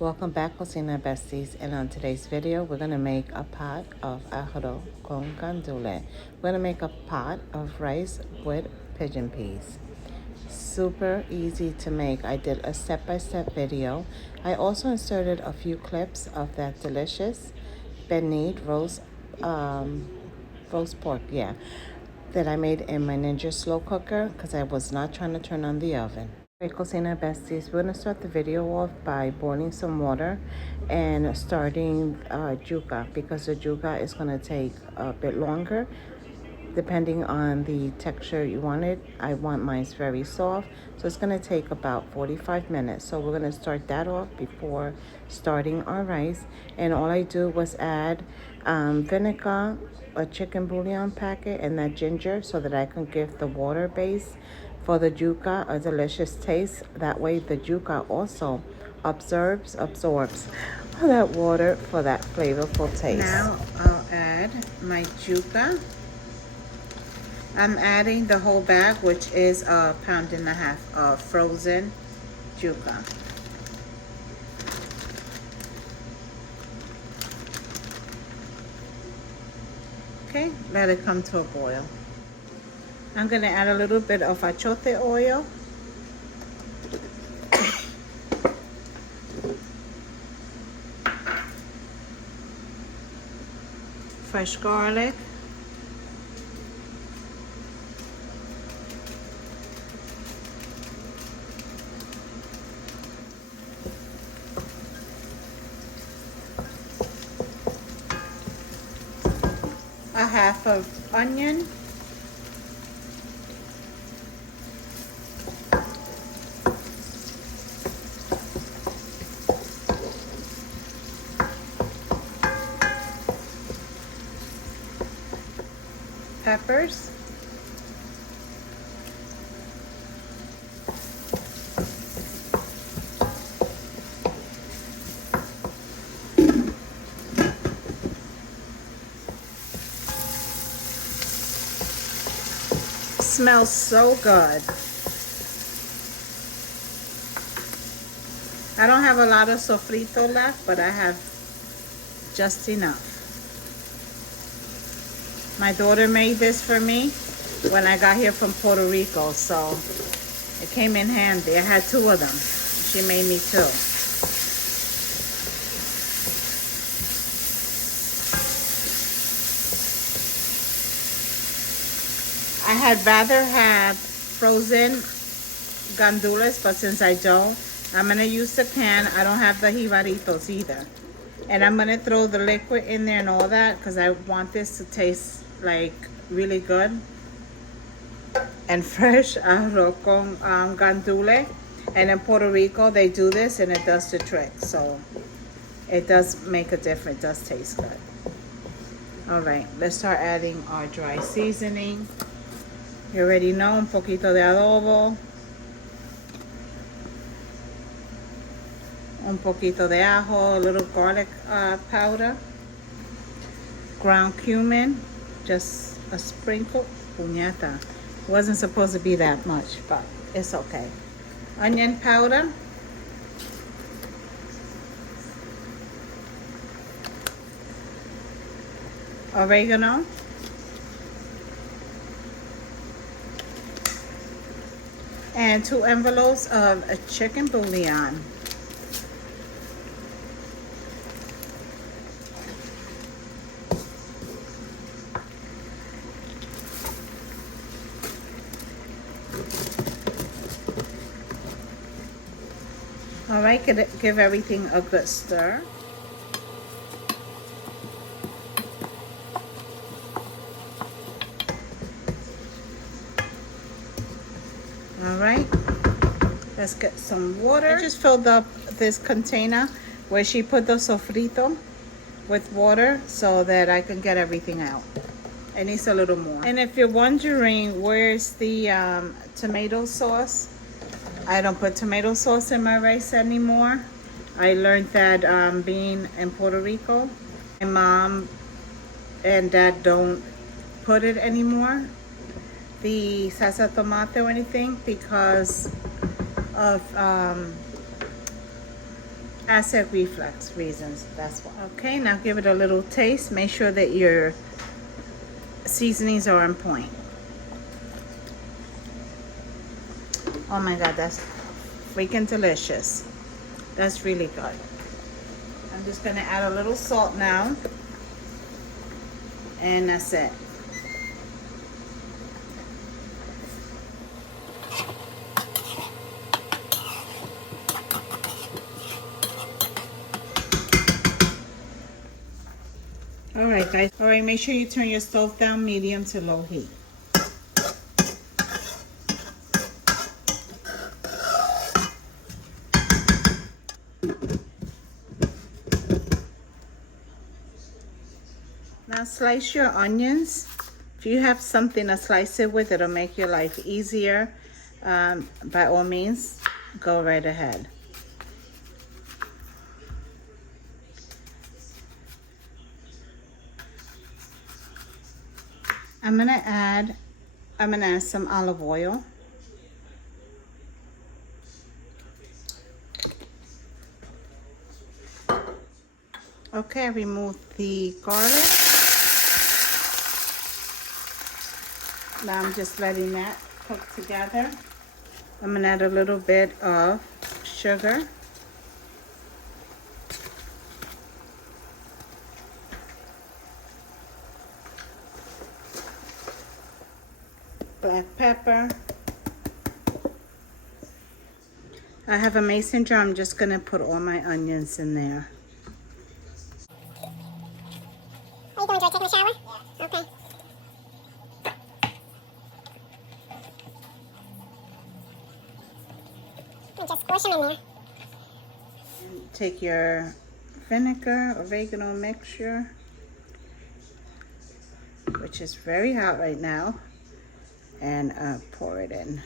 Welcome back, cocina besties, and on today's video we're going to make a pot of arroz con gandules. We're going to make a pot of rice with pigeon peas. Super easy to make. I did a step-by-step video. I also inserted a few clips of that delicious pernil roast pork, that I made in my Ninja slow cooker because I was not trying to turn on the oven. Hey, cocina besties, we're going to start the video off by boiling some water and starting yuca, because the yuca is going to take a bit longer depending on the texture you want it. I want mine very soft, so it's going to take about 45 minutes. So we're going to start that off before starting our rice. And all I do was add vinegar, a chicken bouillon packet, and that ginger so that I can give the water base for the yuca a delicious taste. That way the yuca also absorbs that water for that flavorful taste. Now I'll add my yuca. I'm adding the whole bag, which is 1.5 pounds of frozen yuca. Okay, let it come to a boil. I'm going to add a little bit of achote oil. Fresh garlic. A half of onion. Peppers. Smells so good. I don't have a lot of sofrito left, but I have just enough. My daughter made this for me when I got here from Puerto Rico, so it came in handy. I had 2 of them. She made me 2. I had rather have frozen gandules, but since I don't, I'm going to use the can. I don't have the jibaritos either. And I'm going to throw the liquid in there and all that because I want this to taste like really good and fresh arroz con gandules. And in Puerto Rico, they do this and it does the trick. So it does make a difference. It does taste good. All right, let's start adding our dry seasoning. You already know, un poquito de adobo, un poquito de ajo, a little garlic powder, ground cumin, just a sprinkle, puñeta. Wasn't supposed to be that much, but it's okay. Onion powder. Oregano. And 2 envelopes of a chicken bouillon. All right, give everything a good stir. All right, let's get some water. I just filled up this container where she put the sofrito with water so that I can get everything out. It needs a little more. And if you're wondering where's the tomato sauce, I don't put tomato sauce in my rice anymore. I learned that being in Puerto Rico, my mom and dad don't put it anymore, the salsa tomate or anything, because of acid reflux reasons, that's why. Okay, now give it a little taste. Make sure that your seasonings are on point. Oh my God, that's freaking delicious. That's really good. I'm just gonna add a little salt now. And that's it. All right, guys. All right, make sure you turn your stove down medium to low heat. Now slice your onions. If you have something to slice it with, it'll make your life easier. By all means, go right ahead. I'm gonna add some olive oil. Okay, I removed the garlic. Now I'm just letting that cook together. I'm gonna add a little bit of sugar. Black pepper. I have a mason jar. I'm just gonna put all my onions in there. Are you going to take a shower? Yeah. Okay. And just squish them in there. And take your vinegar, oregano mixture, which is very hot right now, and pour it in.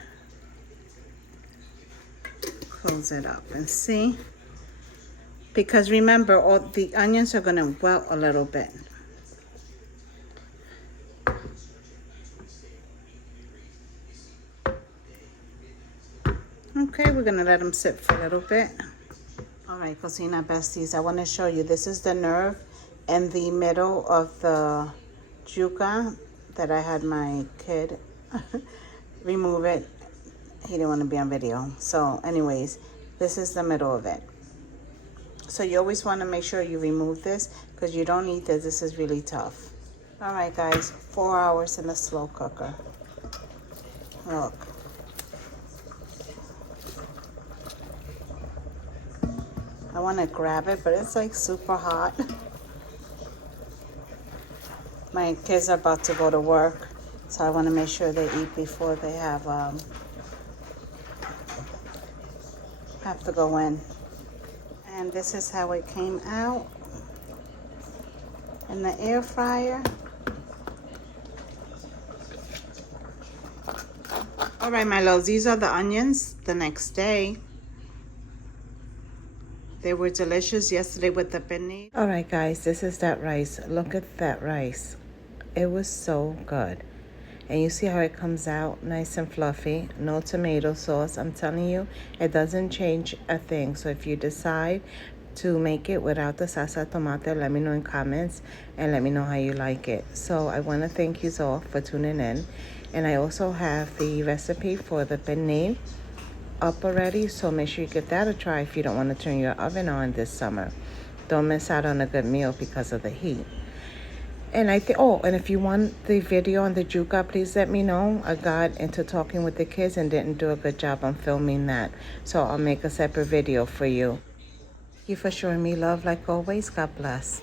Close it up and see. Because remember, all the onions are gonna wilt a little bit. Okay, we're gonna let them sit for a little bit. All right, cocina besties, I wanna show you, this is the nerve in the middle of the yuca that I had my kid remove it. He didn't wanna be on video. So anyways, this is the middle of it. So you always wanna make sure you remove this because you don't need this, this is really tough. All right guys, 4 hours in the slow cooker. Look. I want to grab it, but it's like super hot. My kids are about to go to work, so I want to make sure they eat before they have to go in. And this is how it came out in the air fryer. All right, my loves, these are the onions the next day. They were delicious yesterday with the pernil. All right, guys, this is that rice. Look at that rice. It was so good. And you see how it comes out nice and fluffy. No tomato sauce. I'm telling you, it doesn't change a thing. So if you decide to make it without the salsa tomate, let me know in comments and let me know how you like it. So I want to thank you all for tuning in. And I also have the recipe for the pernil up already, so make sure you give that a try if you don't want to turn your oven on this summer. Don't miss out on a good meal because of the heat. And I think, oh, and if you want the video on the yuca, please let me know. I got into talking with the kids and didn't do a good job on filming that, so I'll make a separate video for you. Thank you for showing me love like always. God bless.